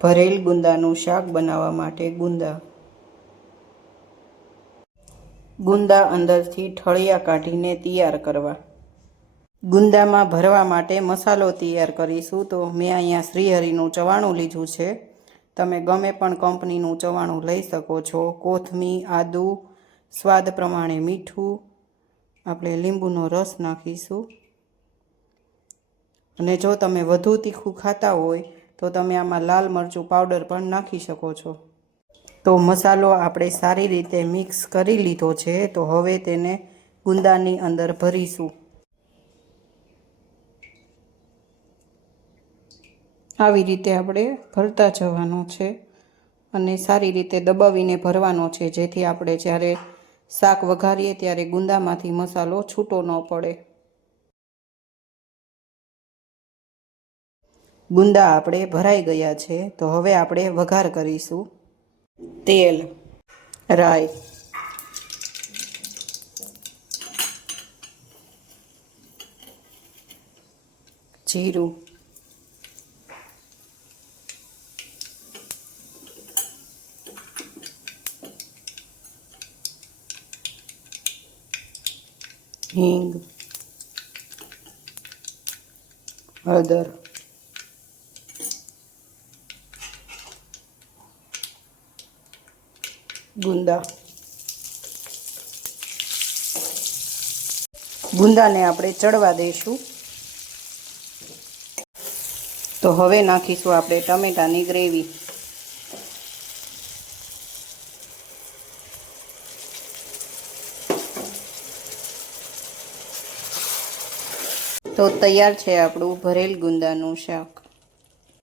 ભરેલ ગુંદાનું શાક બનાવવા માટે ગુંદા અંદરથી ઠળિયા કાઢીને તૈયાર કરવા. ગુંદામાં ભરવા માટે મસાલો તૈયાર કરીશું. તો મેં અહીંયા શ્રીહરિનું ચવાણું લીધું છે. તમે ગમે પણ કંપનીનું ચવાણું લઈ શકો છો. કોથમીર, આદુ, સ્વાદ પ્રમાણે મીઠું, આપણે લીંબુનો રસ નાખીશું. અને જો તમે વધુ તીખું ખાતા હોય તો તમે આમાં લાલ મરચું પાવડર પણ નાખી શકો છો. તો મસાલો આપણે સારી રીતે મિક્સ કરી લીધો છે. તો હવે તેને ગુંદાની અંદર ભરીશું. આવી રીતે આપણે ભરતા જવાનો છે અને સારી રીતે દબાવીને ભરવાનો છે, જેથી આપણે જ્યારે શાક વઘારીએ ત્યારે ગુંદામાંથી મસાલો છૂટો ન પડે. ગુંદા આપણે ભરાઈ ગયા છે. તો હવે આપણે વઘાર કરીશું. તેલ, રાઈ, જીરું, હિંગ, હળદર, ગુંદાને આપણે ચડવા દઈશું. તો હવે નાખીશું આપણે ટમેટાની ગ્રેવી. તો તૈયાર છે આપણું ભરેલ ગુંદાનું શાક.